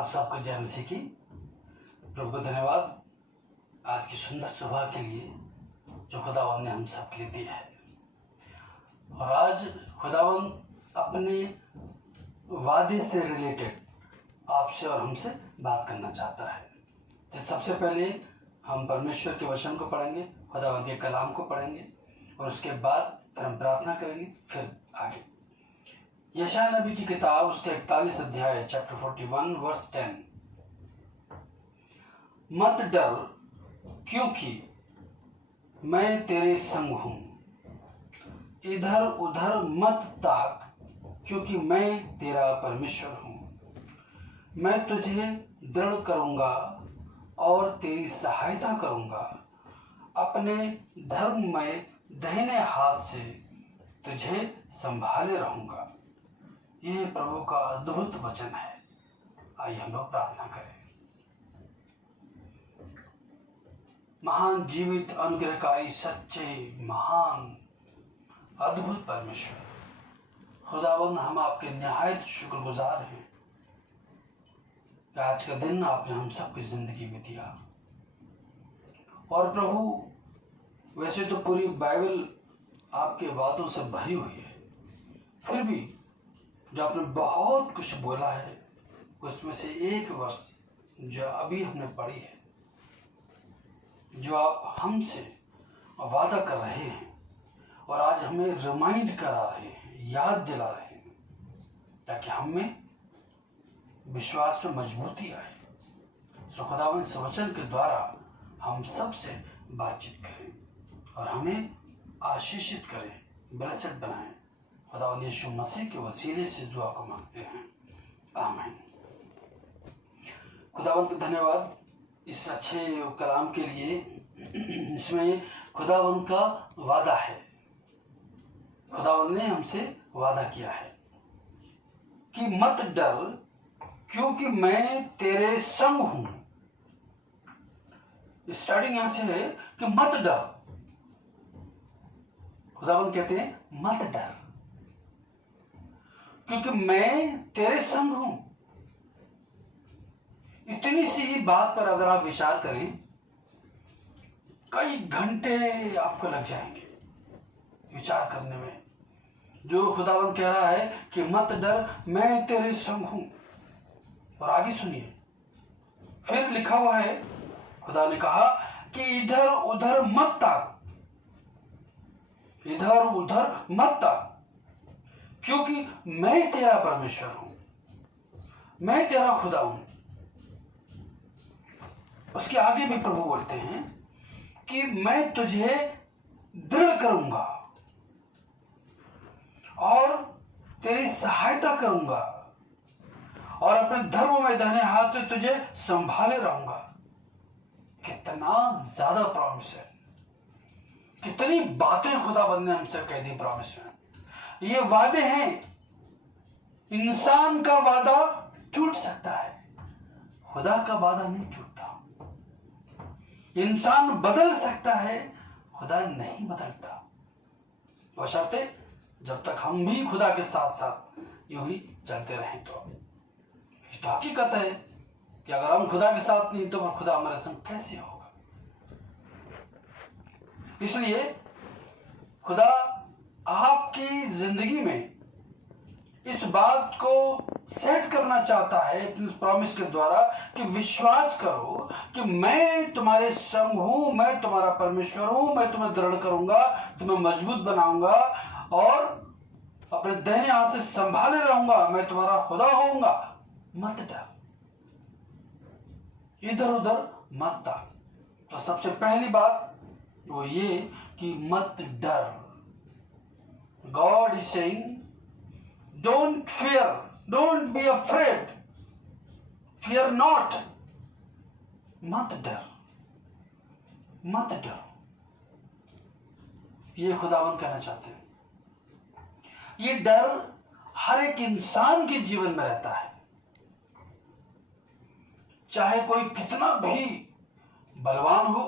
आप सबको जय मसीह की। प्रभु को धन्यवाद आज की सुंदर सुबह के लिए जो खुदावन ने हम सब के लिए दी है। और आज खुदावन अपने वादे से रिलेटेड आपसे और हमसे बात करना चाहता है। तो सबसे पहले हम परमेश्वर के वचन को पढ़ेंगे, खुदावन के कलाम को पढ़ेंगे और उसके बाद फिर हम प्रार्थना करेंगे, फिर आगे। यशायाह नबी की किताब उसके 41 अध्याय चैप्टर 41 वर्स 10। मत डर क्योंकि मैं तेरे संग हूं, इधर उधर मत ताक क्योंकि मैं तेरा परमेश्वर हूं। मैं तुझे दृढ़ करूंगा और तेरी सहायता करूंगा, अपने धर्म में दाहिने हाथ से तुझे संभाले रहूंगा। यह प्रभु का अद्भुत वचन है। आइए हम लोग प्रार्थना करें। महान जीवित अनुग्रहकारी सच्चे महान अद्भुत परमेश्वर खुदावंद, हम आपके निहायत शुक्रगुजार हैं कि आज का दिन आपने हम सबकी जिंदगी में दिया। और प्रभु, वैसे तो पूरी बाइबल आपके वादों से भरी हुई है, फिर भी जो आपने बहुत कुछ बोला है उसमें से एक वर्ष जो अभी हमने पढ़ी है, जो आप हमसे वादा कर रहे हैं और आज हमें रिमाइंड करा रहे हैं, याद दिला रहे हैं, ताकि हमें विश्वास में मजबूती आए। सो खुदावंद इस वचन के द्वारा हम सबसे बातचीत करें और हमें आशीषित करें, ब्लेसेड बनाएं। खुदावंद यीशु मसीह के वसीले से दुआ को मांगते हैं, आमीन। खुदावंद धन्यवाद इस अच्छे कलाम के लिए। इसमें खुदावंद का वादा है। खुदावंद ने हमसे वादा किया है कि मत डर क्योंकि मैं तेरे संग हूं। स्टार्टिंग यहां से है कि मत डर। खुदावंद कहते हैं मत डर क्योंकि मैं तेरे संग हूं। इतनी सी ही बात पर अगर आप विचार करें, कई घंटे आपको लग जाएंगे विचार करने में। जो खुदावंद कह रहा है कि मत डर, मैं तेरे संग हूं। और आगे सुनिए, फिर लिखा हुआ है, खुदा ने कहा कि इधर उधर मत ताक, इधर उधर मत ताक क्योंकि मैं तेरा परमेश्वर हूं, मैं तेरा खुदा हूं। उसके आगे भी प्रभु बोलते हैं कि मैं तुझे दृढ़ करूंगा और तेरी सहायता करूंगा और अपने धर्म में दाहिने हाथ से तुझे संभाले रहूंगा। कितना ज्यादा प्रॉमिस है, कितनी बातें खुदाबंद ने हमसे कह दी प्रॉमिस में। ये वादे हैं। इंसान का वादा टूट सकता है, खुदा का वादा नहीं टूटता। इंसान बदल सकता है, खुदा नहीं बदलता, बशर्ते जब तक हम भी खुदा के साथ साथ यूं ही चलते रहें। तो हकीकत है कि अगर हम खुदा के साथ नहीं तो खुदा हमारे संग कैसे होगा। इसलिए खुदा आपकी जिंदगी में इस बात को सेट करना चाहता है इस प्रॉमिस के द्वारा कि विश्वास करो कि मैं तुम्हारे संग हूं, मैं तुम्हारा परमेश्वर हूं, मैं तुम्हें दृढ़ करूंगा, तुम्हें मजबूत बनाऊंगा और अपने दाहिने हाथ से संभाले रहूंगा, मैं तुम्हारा खुदा होऊंगा। मत डर, इधर उधर मत ताक। तो सबसे पहली बात वो ये कि मत डर। God is saying, don't fear, don't be afraid, fear not, मत डर, मत डर। ये खुदावंद कहना चाहते हैं। ये डर हर एक इंसान के जीवन में रहता है, चाहे कोई कितना भी बलवान हो,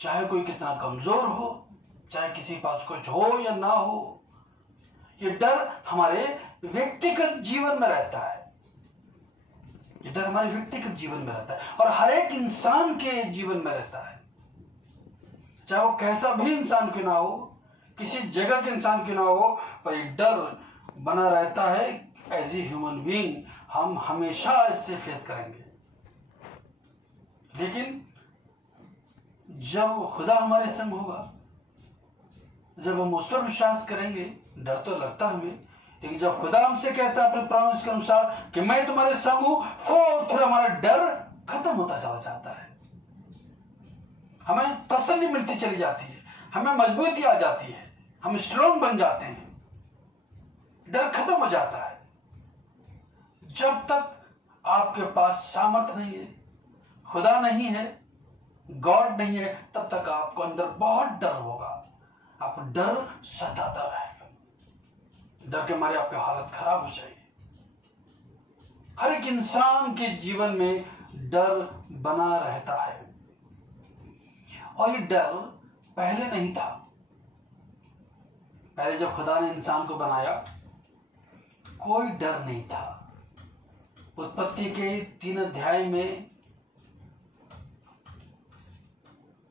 चाहे कोई कितना कमजोर हो, चाहे किसी के पास कुछ हो या ना हो। ये डर हमारे व्यक्तिगत जीवन में रहता है। ये डर हमारे व्यक्तिगत जीवन में रहता है और हर एक इंसान के जीवन में रहता है, चाहे वो कैसा भी इंसान क्यों ना हो, किसी जगह के इंसान क्यों ना हो, पर ये डर बना रहता है। एज ए ह्यूमन बीइंग हम हमेशा इससे फेस करेंगे। लेकिन जब खुदा हमारे संग होगा, जब हम उस पर विश्वास करेंगे, डर तो लगता हमें, लेकिन जब खुदा हमसे कहता है अपने प्रॉमिस के अनुसार कि मैं तुम्हारे संग हूं, फिर हमारा डर खत्म होता चला जाता है। हमें तसल्ली मिलती चली जाती है, हमें मजबूती आ जाती है, हम स्ट्रांग बन जाते हैं, डर खत्म हो जाता है। जब तक आपके पास सामर्थ नहीं है, खुदा नहीं है, गॉड नहीं है, तब तक आपको अंदर बहुत डर होगा, आपको डर सताता रहेगा। डर के मारे आपकी हालत खराब हो जाएगी। हर एक इंसान के जीवन में डर बना रहता है और ये डर पहले नहीं था। पहले जब खुदा ने इंसान को बनाया कोई डर नहीं था। उत्पत्ति के 3 अध्याय में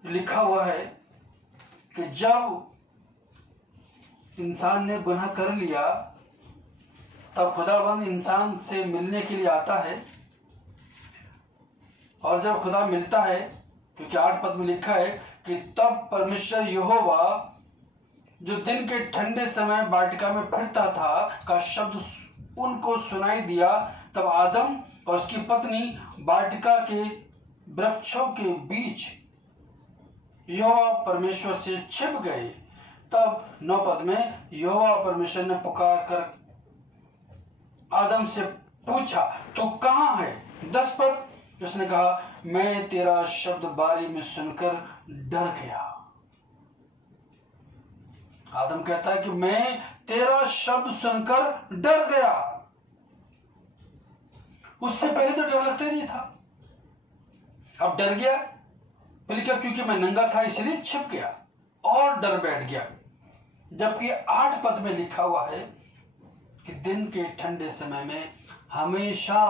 लिखा हुआ है कि जब इंसान ने गुनाह कर लिया तब खुदाबंद इंसान से मिलने के लिए आता है, और जब खुदा मिलता है, क्योंकि 8 पद में लिखा है कि तब परमेश्वर यहोवा जो दिन के ठंडे समय वाटिका में फिरता था का शब्द उनको सुनाई दिया। तब आदम और उसकी पत्नी वाटिका के वृक्षों के बीच यहोवा परमेश्वर से छिप गए। तब 9 पद में यहोवा परमेश्वर ने पुकार कर आदम से पूछा, तू कहाँ है? 10 पद उसने कहा, मैं तेरा शब्द बारी में सुनकर डर गया। आदम कहता है कि मैं तेरा शब्द सुनकर डर गया। उससे पहले तो डर लगता ही नहीं था, अब डर गया। फिर क्या? क्योंकि मैं नंगा था इसलिए छिप गया और डर बैठ गया। जबकि 8 पद में लिखा हुआ है कि दिन के ठंडे समय में हमेशा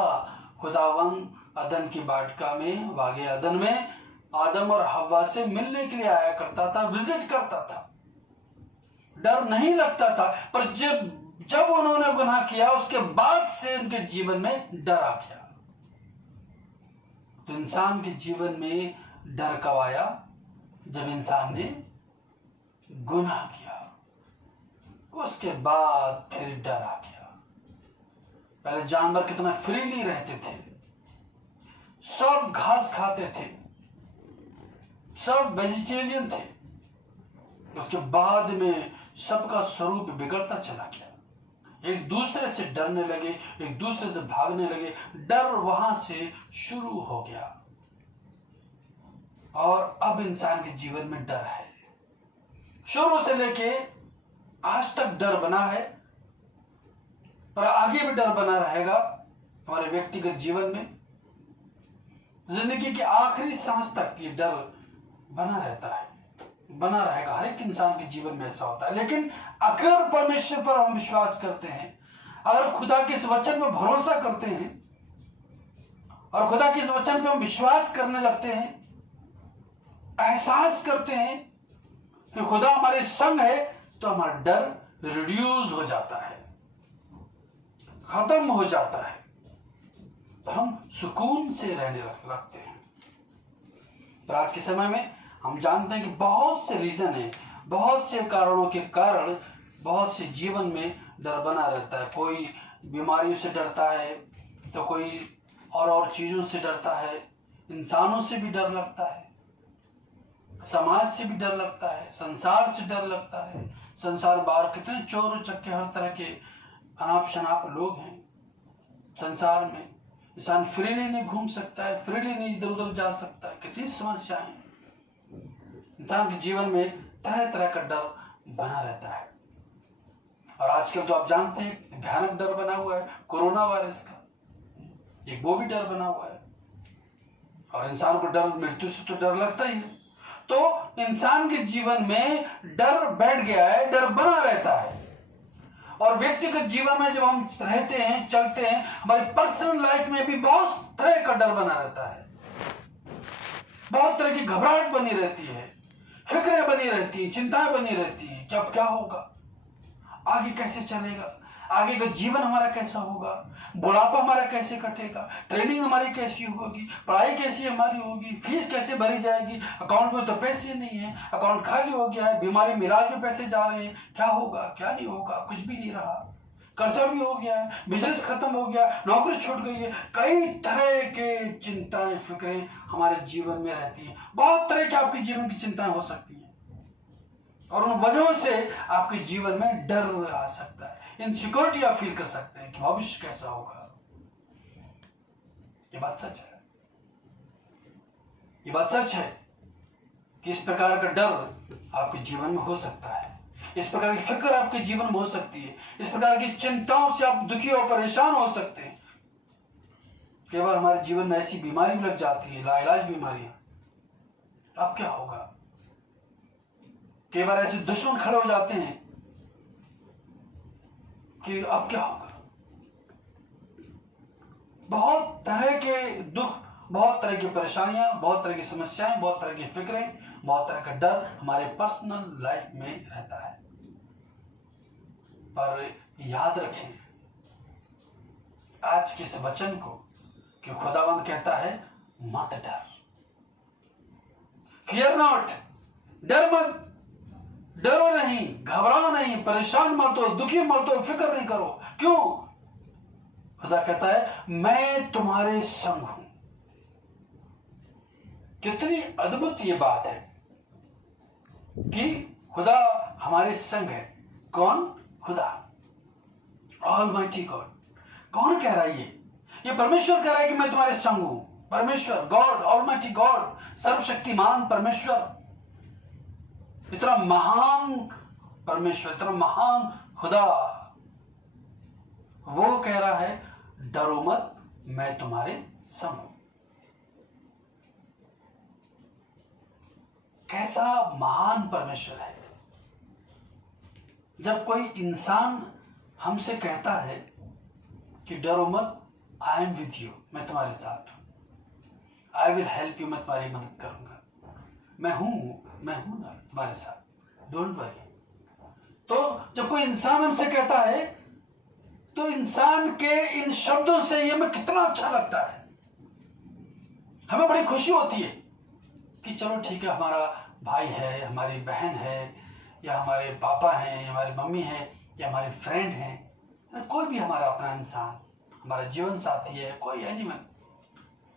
खुदावंद अदन की वाटिका में, वागे अदन में आदम और हव्वा से मिलने के लिए आया करता था, विजिट करता था। डर नहीं लगता था, पर जब उन्होंने गुनाह किया उसके बाद से उनके जीवन में डर आ गया। तो इंसान के जीवन में डर कब आया? जब इंसान ने गुनाह किया, उसके बाद फिर डर आ गया। पहले जानवर कितना फ्रीली रहते थे, सब घास खाते थे, सब वेजिटेरियन थे। उसके बाद में सबका स्वरूप बिगड़ता चला गया, एक दूसरे से डरने लगे, एक दूसरे से भागने लगे। डर वहां से शुरू हो गया और अब इंसान के जीवन में डर है। शुरू से लेके आज तक डर बना है और आगे भी डर बना रहेगा हमारे व्यक्तिगत जीवन में। जिंदगी की आखिरी सांस तक ये डर बना रहता है, बना रहेगा। हर एक इंसान के जीवन में ऐसा होता है। लेकिन अगर परमेश्वर पर हम विश्वास करते हैं, अगर खुदा के इस वचन पर भरोसा करते हैं और खुदा के इस वचन पर हम विश्वास करने लगते हैं, एहसास करते हैं कि खुदा हमारे संग है, तो हमारा डर रिड्यूस हो जाता है, खत्म हो जाता है, तो हम सुकून से रहने लगते हैं। पर आज के समय में हम जानते हैं कि बहुत से रीजन है, बहुत से कारणों के कारण बहुत से जीवन में डर बना रहता है। कोई बीमारियों से डरता है, तो कोई और चीजों से डरता है, इंसानों से भी डर लगता है, समाज से भी डर लगता है, संसार से डर लगता है। संसार बाहर कितने चोर चक्के, हर तरह के अनाप शनाप लोग हैं संसार में। इंसान फ्रीली नहीं घूम सकता है, फ्रीली नहीं इधर उधर जा सकता है। कितनी समस्याएं इंसान के जीवन में, तरह तरह का डर बना रहता है। और आजकल तो आप जानते हैं भयानक डर बना हुआ है कोरोना वायरस का, एक वो भी डर बना हुआ है। और इंसान को डर, मृत्यु से तो डर लगता ही है। तो इंसान के जीवन में डर बैठ गया है, डर बना रहता है। और व्यक्तिगत जीवन में जब हम रहते हैं, चलते हैं, हमारी पर्सनल लाइफ में भी बहुत तरह का डर बना रहता है, बहुत तरह की घबराहट बनी रहती है, फिक्रें बनी रहती हैं, चिंताएं बनी रहती हैं कि अब क्या होगा, आगे कैसे चलेगा, आगे का जीवन हमारा कैसा होगा, बुढ़ापा हमारा कैसे कटेगा, ट्रेनिंग हमारी कैसी होगी, पढ़ाई कैसी हमारी होगी, फीस कैसे भरी जाएगी, अकाउंट में तो पैसे नहीं है, अकाउंट खाली हो गया है, बीमारी में इलाज में पैसे जा रहे हैं, क्या होगा क्या नहीं होगा, कुछ भी नहीं रहा, कर्जा भी हो गया है, बिजनेस खत्म हो गया, नौकरी छूट गई है। कई तरह के चिंताएं फिक्रें हमारे जीवन में रहती हैं। बहुत तरह की आपके जीवन की चिंताएं हो सकती हैं और उन वजहों से आपके जीवन में डर आ सकता है, इनसिक्योरिटी आप फील कर सकते हैं कि भविष्य कैसा होगा। ये बात सच है, ये बात सच है कि इस प्रकार का डर आपके जीवन में हो सकता है, इस प्रकार की फिक्र आपके जीवन में हो सकती है, इस प्रकार की चिंताओं से आप दुखी और परेशान हो सकते हैं। कई बार हमारे जीवन में ऐसी बीमारी भी लग जाती है, लाइलाज बीमारियां, अब क्या होगा। कई बार ऐसे दुश्मन खड़े हो जाते हैं कि अब क्या होगा। बहुत तरह के दुख, बहुत तरह की परेशानियां, बहुत तरह की समस्याएं, बहुत तरह की फिक्रें, बहुत तरह का डर हमारे पर्सनल लाइफ में रहता है। पर याद रखें आज के इस वचन को कि खुदावंद कहता है मत डर, फियर नॉट, डर मत, डरो नहीं, घबराओ नहीं, परेशान मत हो, दुखी मत हो, फिक्र नहीं करो। क्यों? खुदा कहता है मैं तुम्हारे संग हूं। कितनी अद्भुत ये बात है कि खुदा हमारे संग है। कौन? खुदा, ऑलमाइटी गॉड। कौन कह रहा है? ये परमेश्वर कह रहा है कि मैं तुम्हारे संग हूं। परमेश्वर, गॉड, ऑलमाइटी गॉड, सर्वशक्तिमान परमेश्वर, इतना महान परमेश्वर, इतना महान खुदा, वो कह रहा है डरो मत, मैं तुम्हारे संग हूं। कैसा महान परमेश्वर है। जब कोई इंसान हमसे कहता है कि डरो मत, आई एम विद यू, मैं तुम्हारे साथ हूं, आई विल हेल्प यू, मैं तुम्हारी मदद करूंगा, मैं हूं ना तुम्हारे साथ, डोंट वरी। तो जब कोई इंसान हमसे कहता है तो इंसान के इन शब्दों से ये हमें कितना अच्छा लगता है। हमें बड़ी खुशी होती है कि चलो ठीक है, हमारा भाई है, हमारी बहन है, या हमारे पापा हैं, हमारी मम्मी है, या हमारे फ्रेंड हैं, कोई भी हमारा अपना इंसान, हमारा जीवन साथी है, कोई एनिमल,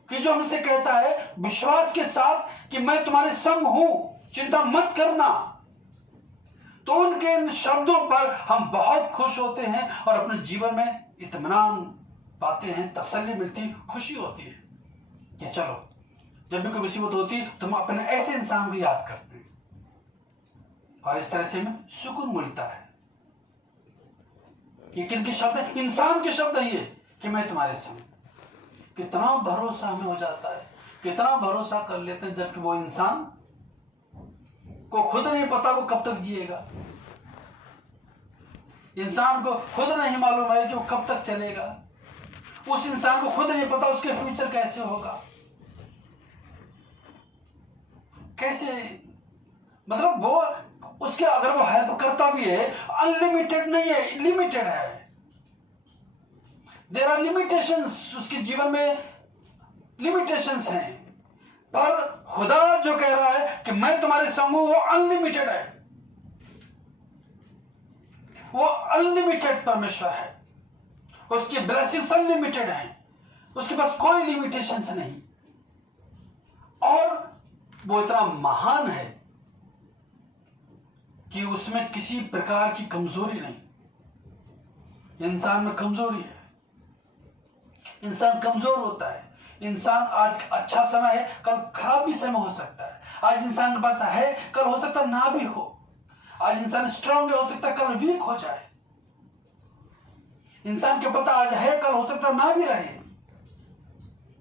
कि जो हमसे कहता है विश्वास के साथ कि मैं तुम्हारे संग हूं, चिंता मत करना, तो उनके इन शब्दों पर हम बहुत खुश होते हैं और अपने जीवन में इत्मीनान पाते हैं, तसल्ली मिलती, खुशी होती है कि चलो जब भी कोई मुसीबत होती तो हम अपने ऐसे इंसान को याद करते हैं और इस तरह से हमें सुकून मिलता है। ये किनके शब्द है? इंसान के शब्द है ये कि मैं तुम्हारे संग। कितना भरोसा हमें हो जाता है, कितना भरोसा कर लेते हैं, जबकि वो इंसान को खुद नहीं पता वो कब तक जिएगा, इंसान को खुद नहीं मालूम है कि वो कब तक चलेगा, उस इंसान को खुद नहीं पता उसके फ्यूचर कैसे होगा, कैसे, मतलब वो उसके अगर वो हेल्प करता भी है, अनलिमिटेड नहीं है, लिमिटेड है। देयर आर लिमिटेशंस, उसके जीवन में लिमिटेशंस हैं। पर खुदा जो कह रहा है कि मैं तुम्हारे संग हूं, वो अनलिमिटेड है, वो अनलिमिटेड परमेश्वर है, उसकी ब्लेसिंग्स अनलिमिटेड है, उसके पास कोई लिमिटेशंस नहीं, और वो इतना महान है कि उसमें किसी प्रकार की कमजोरी नहीं। इंसान में कमजोरी है, इंसान कमजोर होता है। इंसान आज अच्छा समय है, कल खराब भी समय हो सकता है। आज इंसान के पास है, कल हो सकता है ना भी हो। आज इंसान स्ट्रांग है, हो सकता है कल वीक हो जाए। इंसान के पता आज है, कल हो सकता है ना भी रहे।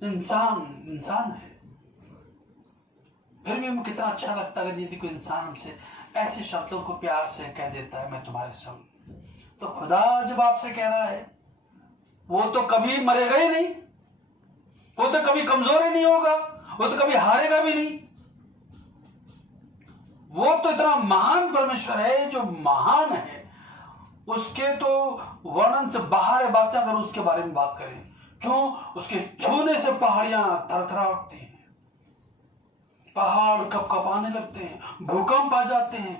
इंसान है। फिर भी हमें कितना अच्छा लगता है यदि कोई इंसान हमसे ऐसे शब्दों को प्यार से कह देता है मैं तुम्हारे संग, तो खुदा जब आपसे कह रहा है, वो तो कभी मरेगा ही नहीं, वो तो कभी कमजोर ही नहीं होगा, वो तो कभी हारेगा भी नहीं। वो तो इतना महान परमेश्वर है, जो महान है, उसके तो वर्णन से बाहर है बातें अगर उसके बारे में बात करें। क्यों? उसके छूने से पहाड़ियां थरथरा उठती हैं, पहाड़ कपकपाने लगते हैं, भूकंप आ जाते हैं,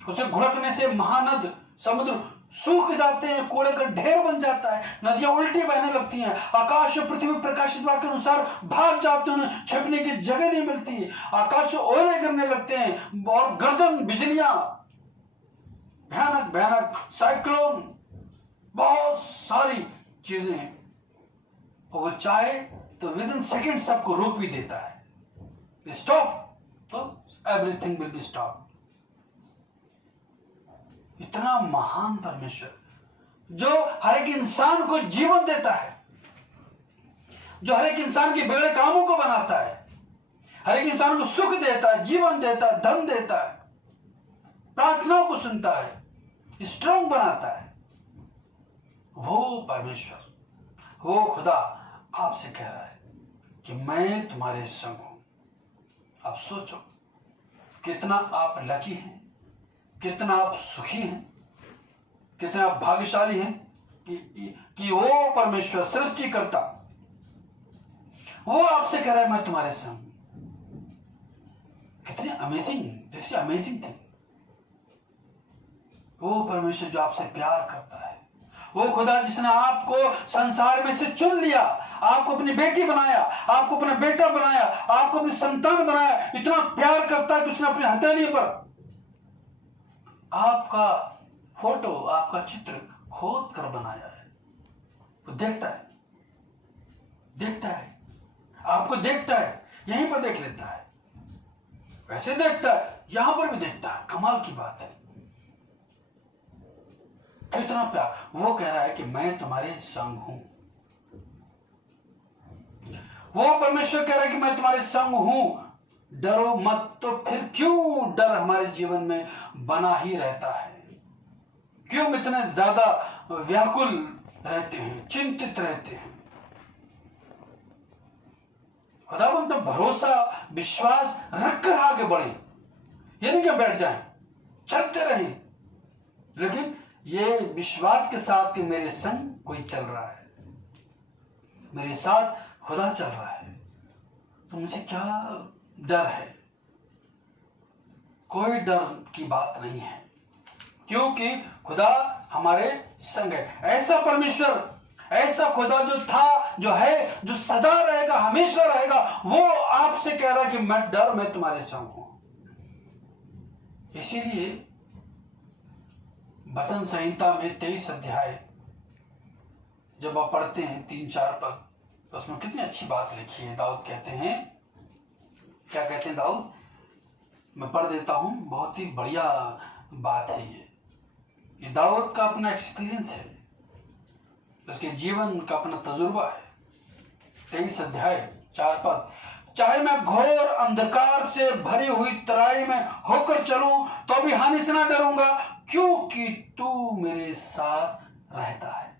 उसे घुड़कने से महानद समुद्र सूख जाते हैं, कूड़े का ढेर बन जाता है, नदियां उल्टी बहने लगती हैं, आकाश और पृथ्वी प्रकाशित के अनुसार भाग जाते हैं, उन्हें छिपने की जगह नहीं मिलती, आकाश से ओले गिरने लगते हैं और गर्जन बिजलियां, भयानक भयानक साइक्लोन, बहुत सारी चीजें हैं। और वो चाहे तो विद इन सेकेंड सबको रोक भी देता है। स्टॉप, तो एवरीथिंग विल बी स्टॉप। इतना महान परमेश्वर जो हर एक इंसान को जीवन देता है, जो हर एक इंसान के बिगड़े कामों को बनाता है, हर एक इंसान को सुख देता है, जीवन देता है, धन देता है, प्रार्थनाओं को सुनता है, स्ट्रांग बनाता है, वो परमेश्वर, वो खुदा आपसे कह रहा है कि मैं तुम्हारे संग हूं। आप सोचो कितना आप लकी हैं, कितना आप सुखी हैं, कितना आप भाग्यशाली हैं कि वो परमेश्वर सृष्टिकर्ता, वो आपसे कह रहा है मैं तुम्हारे संग। कितनी amazing, this is amazing thing. वो परमेश्वर जो आपसे प्यार करता है, वो खुदा जिसने आपको संसार में से चुन लिया, आपको अपनी बेटी बनाया, आपको अपना बेटा बनाया, आपको अपनी संतान बनाया, इतना प्यार करता है कि उसने अपनी हथेली पर आपका फोटो, आपका चित्र खोद कर बनाया है। वो देखता है, देखता है, आपको देखता है, यहीं पर देख लेता है, वैसे देखता है, यहां पर भी देखता है। कमाल की बात है, कितना प्यार। वो कह रहा है कि मैं तुम्हारे संग हूं। वो परमेश्वर कह रहा है कि मैं तुम्हारे संग हूं, डरो मत। तो फिर क्यों डर हमारे जीवन में बना ही रहता है? क्यों हम इतने ज्यादा व्याकुल रहते हैं, चिंतित रहते हैं? खुदावंत पे भरोसा, विश्वास रखकर आगे बढ़े, ये नहीं कि बैठ जाएं, चलते रहें, लेकिन ये विश्वास के साथ कि मेरे संग कोई चल रहा है, मेरे साथ खुदा चल रहा है, तो मुझे क्या डर है? कोई डर की बात नहीं है, क्योंकि खुदा हमारे संग है। ऐसा परमेश्वर, ऐसा खुदा जो था, जो है, जो सदा रहेगा, हमेशा रहेगा, वो आपसे कह रहा है कि मैं डर, मैं तुम्हारे संग हूं। इसीलिए वचन संहिता में 23 अध्याय जब आप पढ़ते हैं 3-4 पद, तो उसमें कितनी अच्छी बात लिखी है। दाऊद कहते हैं, क्या कहते हैं दाऊद? मैं पढ़ देता हूं, बहुत ही बढ़िया बात है ये दाऊद का अपना एक्सपीरियंस है, उसके जीवन का अपना तजुर्बा है। 23 अध्याय 4 पद, चाहे मैं घोर अंधकार से भरी हुई तराई में होकर चलूं तो भी हानि से ना डरूंगा, क्योंकि तू मेरे साथ रहता है।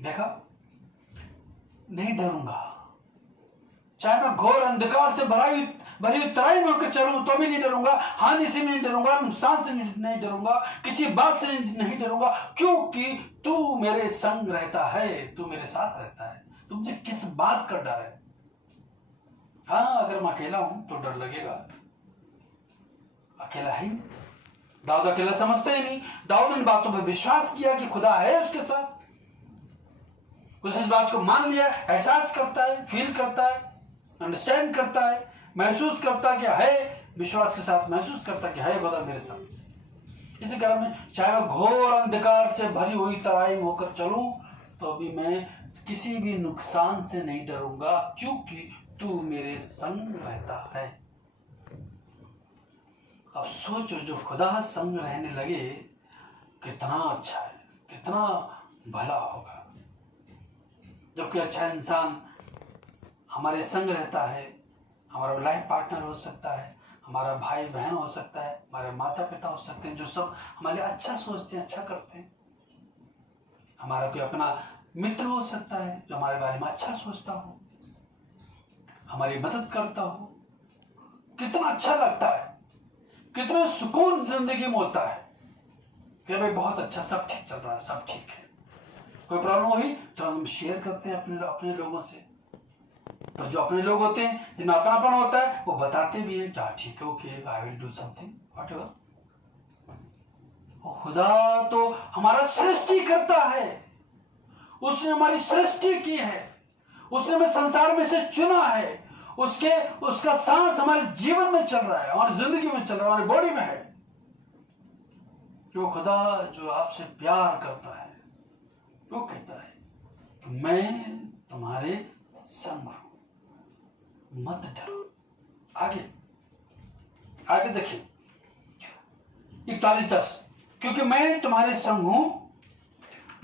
देखा, नहीं डरूंगा। चाहे मैं घोर अंधकार से भरी हुई तराई में होकर चलूं तो भी नहीं डरूंगा, हानि से नहीं डरूंगा, नुकसान से नहीं डरूंगा, किसी बात से नहीं डरूंगा, क्योंकि तू मेरे संग रहता है, तू मेरे साथ रहता है। तो मुझे किस बात का डर है? हाँ, अगर मैं अकेला हूं तो डर लगेगा, अकेला है। दाऊद अकेला समझते ही नहीं। दाऊद इन बातों पर विश्वास किया कि खुदा है उसके साथ, उस इस बात को मान लिया, एहसास करता है, फील करता है, अंडरस्टैंड करता है, महसूस करता कि है, विश्वास के साथ महसूस करता कि है खुदा मेरे साथ। इसी कारण में चाहे मैं घोर अंधकार से भरी हुई तराई में होकर चलूं तो भी मैं किसी भी नुकसान से नहीं डरूंगा, क्योंकि तू मेरे संग रहता है। अब सोचो, जो खुदा संग रहने लगे कितना अच्छा है, कितना भला होगा। जबकि अच्छा इंसान हमारे संग रहता है, हमारा लाइफ पार्टनर हो सकता है, हमारा भाई बहन हो सकता है, हमारे माता पिता हो सकते हैं, जो सब हमारे लिए अच्छा सोचते हैं, अच्छा करते हैं। हमारा कोई अपना मित्र हो सकता है जो हमारे बारे में अच्छा सोचता हो, हमारी मदद करता हो। कितना अच्छा लगता है, कितना सुकून जिंदगी में होता है कि भाई बहुत अच्छा, सब ठीक चल रहा है, सब ठीक है। कोई प्रॉब्लम हुई तो हम शेयर करते हैं अपने लोगों से। पर जो अपने लोग होते हैं, जिन्हें अपनापन होता है, वो बताते भी है क्या ठीक है, okay, I will do something, whatever. खुदा तो हमारा सृष्टि करता है, उसने हमारी सृष्टि की है, उसने हमें संसार में से चुना है, उसका सांस हमारे जीवन में चल रहा है, हमारी जिंदगी में चल रहा है, हमारी बॉडी में है। जो खुदा जो आपसे प्यार करता है, वो कहता है कि मैं तुम्हारे संग हूं, मत डरो। आगे देखिए 41:10, क्योंकि मैं तुम्हारे संग हूं,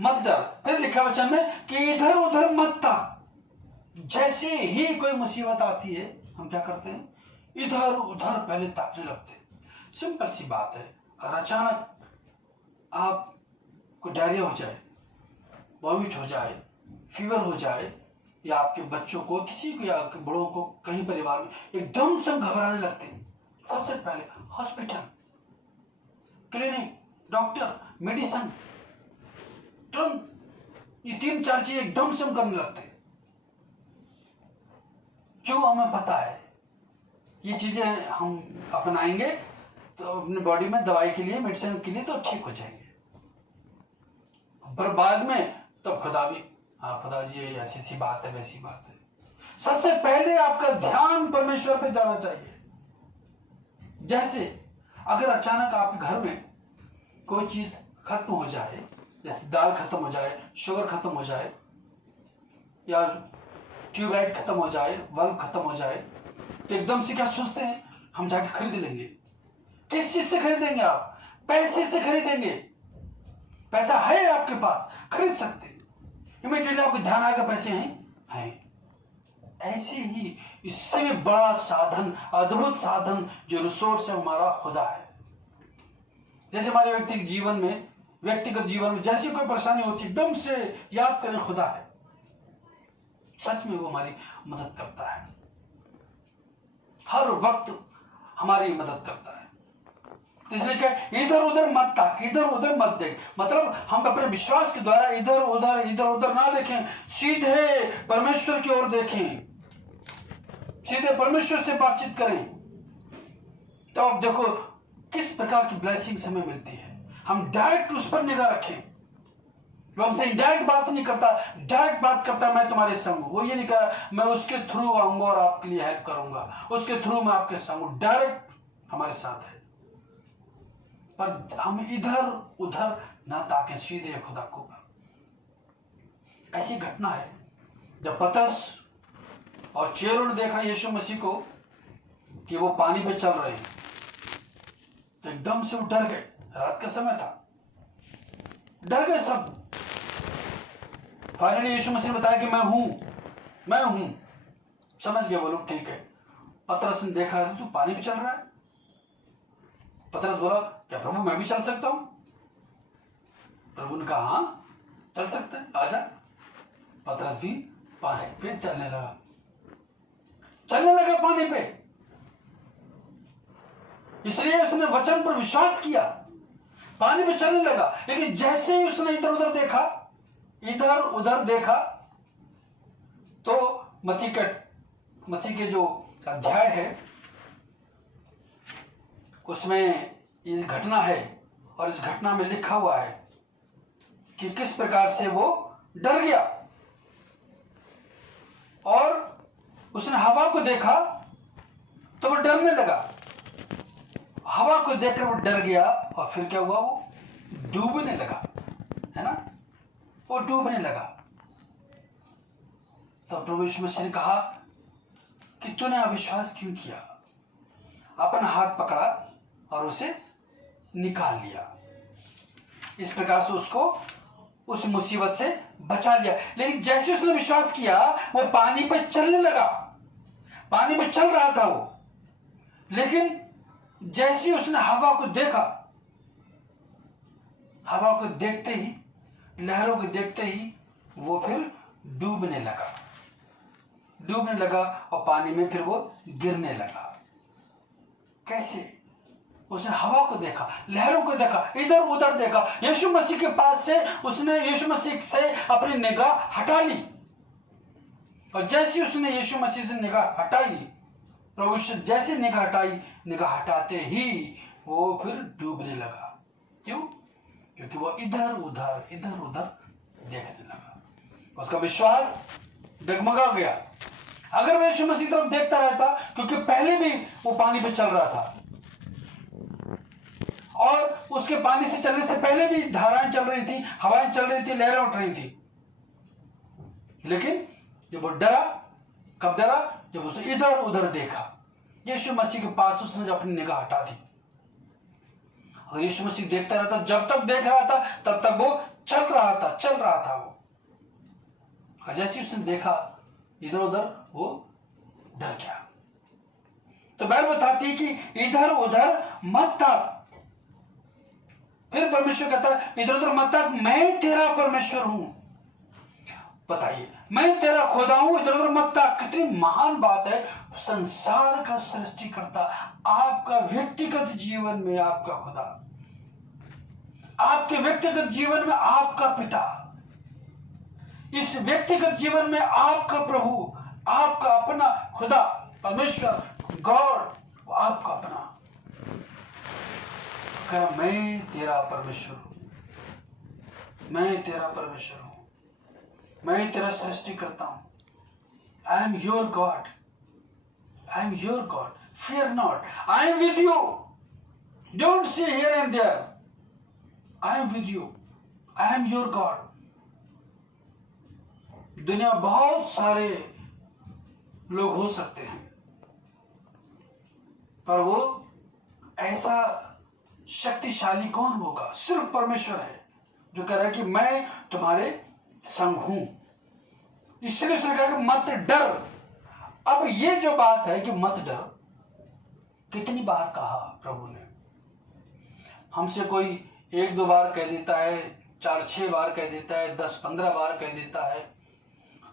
मत डर। फिर लिखा वचन में कि इधर उधर मत ताक। जैसे ही कोई मुसीबत आती है, हम क्या करते हैं? इधर उधर पहले ताकने लगते हैं। सिंपल सी बात है, अगर अचानक आपको डायरिया हो जाए, वॉमिट हो जाए, फीवर हो जाए, या आपके बच्चों को, किसी को, या आपके बड़ों को, कहीं परिवार में एकदम से घबराने लगते हैं, सबसे पहले हॉस्पिटल, क्लिनिक, डॉक्टर, मेडिसिन, तुरंत ये 3-4 चीजें एकदम से हम करने लगते हैं। क्यों? हमें पता है ये चीजें हम अपनाएंगे तो अपनी बॉडी में दवाई के लिए, मेडिसिन के लिए तो ठीक हो जाएंगे, पर बाद में तब खुदा भी, हाँ खुदा जी ऐसी सी बात है, वैसी बात है। सबसे पहले आपका ध्यान परमेश्वर पे जाना चाहिए। जैसे अगर अचानक आपके घर में कोई चीज खत्म हो जाए, जैसे दाल खत्म हो जाए, शुगर खत्म हो जाए, या ट्यूबलाइट खत्म हो जाए, बल्ब खत्म हो जाए, तो एकदम से क्या सोचते हैं? हम जाके खरीद लेंगे। किस चीज से खरीदेंगे आप? पैसे से खरीदेंगे। पैसा है आपके पास, खरीद सकते हैं। इमीडिएटली आपको ध्यान आएगा पैसे हैं। ऐसे ही इससे भी बड़ा साधन, अद्भुत साधन जो रिसोर्स है, हमारा खुदा है। जैसे हमारे व्यक्तिगत जीवन में जैसी कोई परेशानी होती है, एकदम से याद करें खुदा है। सच में वो हमारी मदद करता है, हर वक्त हमारी मदद करता है। इसलिए क्या, इधर उधर मत ताक, इधर उधर मत देख। मतलब हम अपने विश्वास के द्वारा इधर उधर ना देखें, सीधे परमेश्वर की ओर देखें, सीधे परमेश्वर से बातचीत करें। तो अब देखो किस प्रकार की ब्लेसिंग्स हमें मिलती है। हम डायरेक्ट उस पर निगाह रखें। वो हमसे डायरेक्ट बात नहीं करता, डायरेक्ट बात करता मैं तुम्हारे संग हूं। वो ये नहीं कहा मैं उसके थ्रू आऊंगा और आपके लिए हेल्प करूंगा, उसके थ्रू मैं आपके संग हूं। डायरेक्ट हमारे साथ है। पर हम इधर उधर ना ताके, सीधे खुदा को। ऐसी घटना है जब पतरस और चेलों ने देखा यीशु मसीह को कि वो पानी पे चल रहे हैं, तो एकदम से वो डर गए। रात का समय था, डर गए सब। फाइनली यीशु मसीह ने बताया कि मैं हूं। समझ गए वो लोग, ठीक है। पतरस ने देखा तू पानी पे चल रहा है। पतरस बोला क्या प्रभु मैं भी चल सकता हूं? प्रभु ने कहा हाँ चल सकता है, आजा। पतरस भी पानी पे चलने लगा पानी पे। इसलिए उसने वचन पर विश्वास किया, पानी पे चलने लगा। लेकिन जैसे ही उसने इधर उधर देखा तो मत्ती के जो अध्याय है उसमें इस घटना है, और इस घटना में लिखा हुआ है कि किस प्रकार से वो डर गया। और उसने हवा को देखा तो वो डरने लगा। हवा को देखकर वो डर गया, और फिर क्या हुआ? वो डूबने लगा, है ना? वो डूबने लगा। तो प्रभु यीशु मसीह ने कहा कि तूने अविश्वास क्यों किया? अपना हाथ पकड़ा और उसे निकाल लिया। इस प्रकार से उसको उस मुसीबत से बचा लिया। लेकिन जैसे उसने विश्वास किया, वो पानी पे चलने लगा। पानी पे चल रहा था वो, लेकिन जैसे उसने हवा को देखा, हवा को देखते ही, लहरों को देखते ही वो फिर डूबने लगा और पानी में फिर वो गिरने लगा। कैसे? उसने हवा को देखा, लहरों को देखा, इधर उधर देखा, यीशु मसीह के पास से उसने यीशु मसीह से अपनी निगाह हटा ली, और जैसे उसने यीशु मसीह से निगाह हटाई, प्रभु से जैसे निगाह हटाई, निगाह हटाते ही वो फिर डूबने लगा। क्यों? क्योंकि वो इधर उधर देखने लगा। उसका विश्वास डगमगा गया। अगर वो यीशु मसीह की तरफ देखता रहता, क्योंकि पहले भी वो पानी पे चल रहा था और उसके पानी से चलने से पहले भी धाराएं चल रही थी, हवाएं चल रही थी, लहरें उठ रही थी, लेकिन जब वो डरा, कब डरा? जब उसने इधर उधर देखा। यीशु मसीह के पास उसने जब अपनी निगाह हटा दी। और यीशु मसीह देखता रहता, जब तक देख रहा था तब तक वो चल रहा था वो। और जैसे उसने देखा इधर उधर, वो डर गया। तो बाइबल बताती है कि इधर उधर मत ताक। फिर परमेश्वर कहता है इधर उधर मत ताक, मैं तेरा परमेश्वर हूं। बताइए, मैं तेरा खुदा हूं, इधर उधर मत ताक। कितनी महान बात है। संसार का सृष्टिकर्ता, आपका व्यक्तिगत जीवन में आपका खुदा, आपके व्यक्तिगत जीवन में आपका पिता, इस व्यक्तिगत जीवन में आपका प्रभु, आपका अपना खुदा, परमेश्वर, गॉड, आपका अपना। कहा मैं तेरा परमेश्वर हूं, मैं तेरा परमेश्वर हूं, मैं तेरा सृष्टि करता हूं। I am your God, I am your God, fear not, I am with you, don't see here and there, I am with you, I am your God. दुनिया में बहुत सारे लोग हो सकते हैं, पर वो ऐसा शक्तिशाली कौन होगा? सिर्फ परमेश्वर है जो कह रहा है कि मैं तुम्हारे संग हूं। इसलिए उसने कहा कि मत डर। अब ये जो बात है कि मत डर, कितनी बार कहा प्रभु ने? हमसे कोई 1-2 बार कह देता है, 4-6 बार कह देता है, 10-15 बार कह देता है,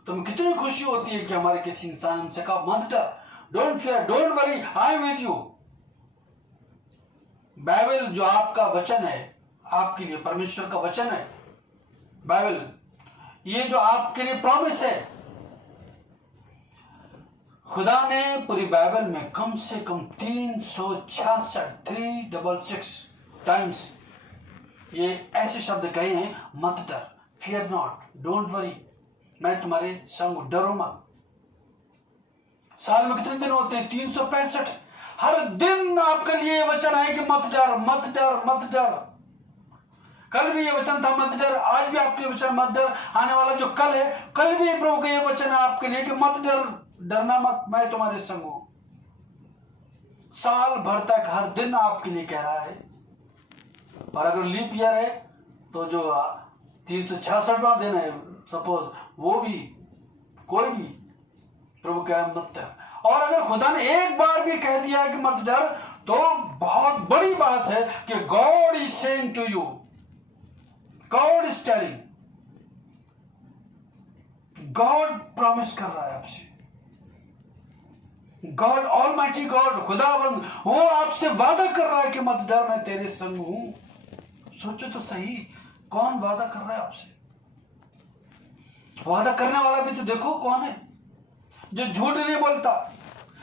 तो हमें कितनी खुशी होती है कि हमारे किसी इंसान हमसे कहा मत डर, don't fear, don't worry, I am with you. Bible जो आपका वचन है, आपके लिए परमेश्वर का वचन है, बाइबल ये जो आपके लिए प्रॉमिस है, खुदा ने पूरी बाइबल में कम से कम 366 टाइम्स ये ऐसे शब्द कहे हैं, मत डर, फियर नॉट, डोंट वरी, मैं तुम्हारे संग, डरो मत। साल में कितने दिन होते हैं? 365। हर दिन आपके लिए वचन है कि मत डर, मत डर, मत डर। कल भी ये वचन था मत डर, आज भी आपके वचन मत डर। आने वाला जो कल है, कल भी प्रभु का ये वचन है आपके लिए कि मत डर, डरना मत, मैं तुम्हारे संग हूं। साल भर तक हर दिन आपके लिए कह रहा है। और अगर लीप ईयर है तो जो 366वां दिन है सपोज, वो भी, कोई भी, प्रभु कह रहा है मत डर। और अगर खुदा ने एक बार भी कह दिया है कि मत डर, तो बहुत बड़ी बात है कि God is saying to you, God is telling, God promise कर रहा है आपसे, गॉड ऑलमाइटी गॉड, खुदावंद, वो आपसे वादा कर रहा है कि मत डर, मैं तेरे संग हूं। सोचो तो सही, कौन वादा कर रहा है आपसे? वादा करने वाला भी तो देखो कौन है, जो झूठ नहीं बोलता,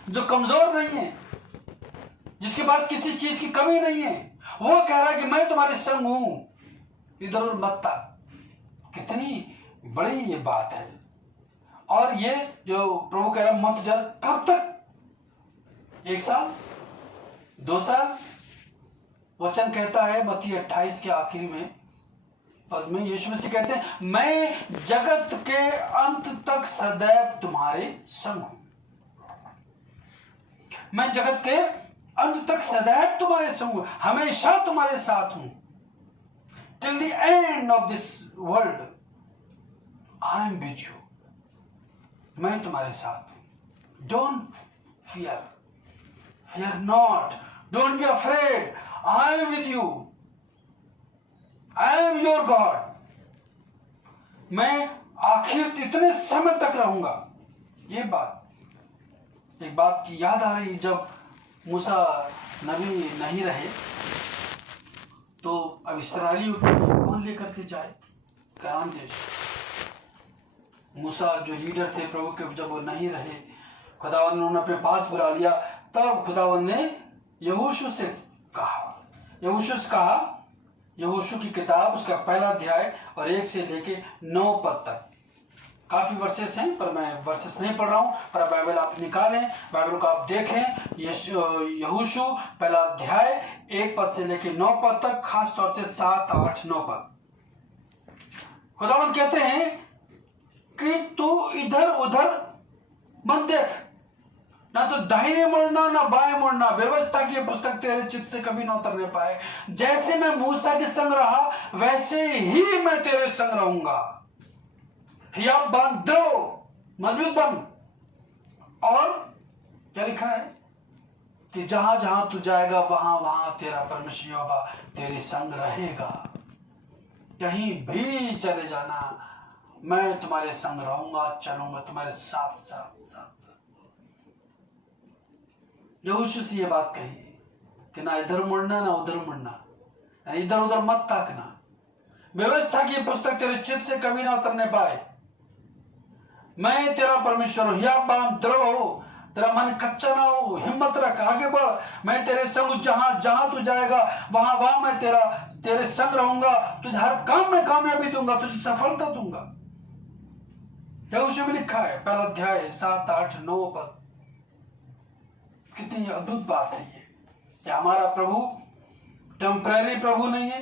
जो कमजोर नहीं है, जिसके पास किसी चीज की कमी नहीं है, वो कह रहा है कि मैं तुम्हारे संग हूं, इधर उधर मत ताक। कितनी बड़ी ये बात है। और ये जो प्रभु कह रहा है मत डर, कब तक? 1 साल, 2 साल? वचन कहता है मत्ती 28 के आखिरी में पद में यीशु मसीह कहते हैं, मैं जगत के अंत तक सदैव तुम्हारे संग हूं। मैं जगत के अंत तक सदैव तुम्हारे संग हूं, हमेशा तुम्हारे साथ हूं। Till the end of this world I am with you, मैं तुम्हारे साथ हूं। Don't fear, fear not, don't be afraid, I am with you, I am your God. मैं आखिर इतने समय तक रहूंगा। ये बात, एक बात की याद आ रही, जब मूसा नबी नहीं रहे तो अब इस्राएलियों को कौन लेकर के जाए कनान देश। मूसा जो लीडर थे प्रभु के, जब वो नहीं रहे, खुदावंद ने उन्हें अपने पास बुला लिया। तब खुदावंद ने यहोशू से कहा, यहोशू की किताब उसका पहला अध्याय और 1 से लेके 9 पद तक। काफी वर्सेस हैं पर मैं वर्सेस नहीं पढ़ रहा हूं, पर बाइबल आप निकालें, बाइबल को आप देखें। यहोशू पहला अध्याय 1 पद से लेके 9 पद तक, खास तौर से 7, 8, 9 पद। खुदावंद कहते हैं कि तू इधर उधर मत देख, ना तो दाहिने मुड़ना ना बाएं मुड़ना, व्यवस्था की पुस्तक तेरे चित्त से कभी ना उतरने पाए। जैसे मैं मूसा के संग रहा वैसे ही मैं तेरे संग रहूंगा। हियाव बन, दृढ़ मजबूत बन। और क्या लिखा है कि जहां जहां तू जाएगा वहां वहां तेरा परमेश्वर यहोवा तेरे संग रहेगा। कहीं भी चले जाना, मैं तुम्हारे संग रहूंगा, चलूंगा तुम्हारे साथ साथ साथ साथ। यहोशू से ये बात कही कि ना इधर मुड़ना ना उधर मुड़ना, इधर उधर मत ताकना। व्यवस्था की पुस्तक तेरे चित्त से कभी ना उतरने पाए। मैं तेरा परमेश्वर हूं, हियाव बांध, दृढ़ हो, तेरा मन कच्चा ना हो, हिम्मत रख, आगे बढ़। मैं तेरे संग जहां जहां तू जाएगा वहां वहां मैं तेरे संग रहूंगा। तुझे हर काम में कामयाबी दूंगा, तुझे सफलता दूंगा। यहोशू में लिखा है पहला अध्याय 7, 8, 9 पद। कितनी अद्भुत बात है ये कि हमारा प्रभु टेम्पररी प्रभु नहीं है,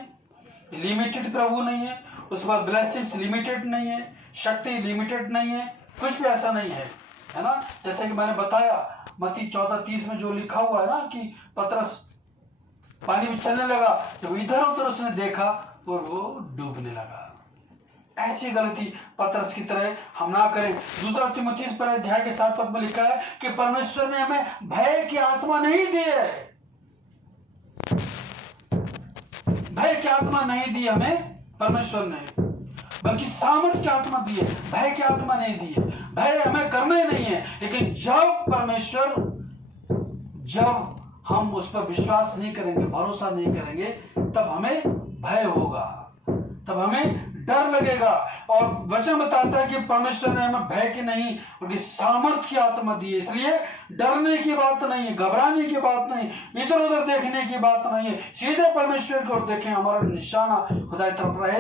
लिमिटेड प्रभु नहीं है, उसके बाद ब्लेसिंग्स लिमिटेड नहीं है, शक्ति लिमिटेड नहीं है, कुछ भी ऐसा नहीं है ना। जैसे कि मैंने बताया मत्ती 14:30 में जो लिखा हुआ है ना कि पतरस पानी में चलने लगा, जब इधर उधर उसने देखा और वो डूबने लगा। ऐसी गलती पतरस की तरह हम ना करें। दूसरा तीमुथियुस पहले अध्याय के 7 पद में लिखा है कि परमेश्वर ने हमें भय की आत्मा नहीं दी है, भय की आत्मा नहीं दी हमें परमेश्वर ने, बल्कि सामर्थ की आत्मा दी है, भय की आत्मा नहीं दी है। भय हमें करना ही नहीं है, लेकिन जब हम उस पर विश्वास नहीं करेंगे, भरोसा नहीं करेंगे, तब हमें भय होगा, तब हमें डर लगेगा। और वचन बताता है कि परमेश्वर ने हमें भय की नहीं बल्कि सामर्थ की आत्मा दी है। इसलिए डरने की बात नहीं है, घबराने की बात नहीं, इधर उधर देखने की बात नहीं है, सीधे परमेश्वर की ओर देखें। हमारा निशाना खुदा की तरफ रहे।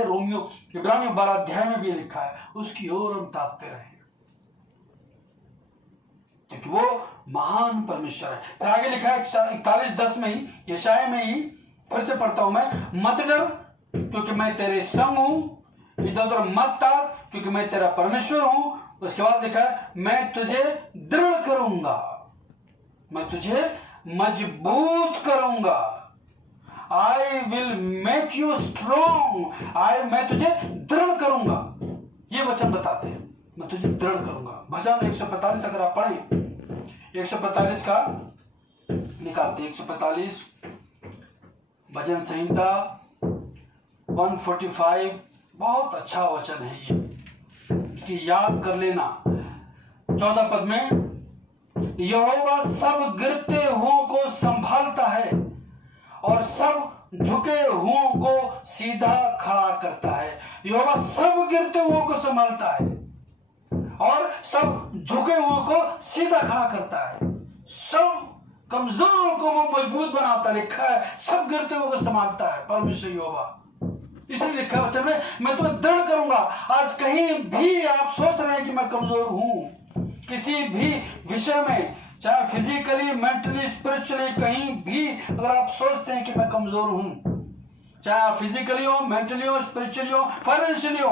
इब्रानियों 12 अध्याय में भी लिखा है, उसकी ओर हम ताकते रहे, क्योंकि वो महान परमेश्वर है। फिर आगे लिखा है 41:10 में ही, यशायाह में ही, फिर से पढ़ता हूं मैं, मत डर क्योंकि मैं तेरे संग हूं, इधर उधर मत ताक क्योंकि मैं तेरा परमेश्वर हूं। उसके बाद लिखा है मैं तुझे दृढ़ करूंगा, मैं तुझे मजबूत करूंगा। I will make you strong, मैं तुझे दृढ़ करूंगा। ये वचन बताते हैं, मैं तुझे दृढ़ करूंगा। भजन 145 अगर आप पढ़ें, 145 का निकालते, 145 भजन संहिता 145, बहुत अच्छा वचन है ये, इसकी याद कर लेना। 14 पद में, यहोवा सब गिरते हुओं को संभालता है और सब झुके हुओं को सीधा खड़ा करता है। यहोवा सब गिरते हुओं को संभालता है और सब झुके हुओं को सीधा खड़ा करता है। सब कमजोरों को वो मजबूत बनाता, लिखा है सब गिरते हुओं को संभालता है परमेश्वर यहोवा। इसलिए लिखा है वचन में, मैं तुम्हें दृढ़ करूंगा। आज कहीं भी आप सोच रहे हैं कि मैं कमजोर हूं, किसी भी विषय में, चाहे फिजिकली, मेंटली, स्पिरिचुअली, कहीं भी अगर आप सोचते हैं कि मैं कमजोर हूं, चाहे आप फिजिकली हो, मेंटली हो, स्पिरिचुअली हो, फाइनेंशियली हो,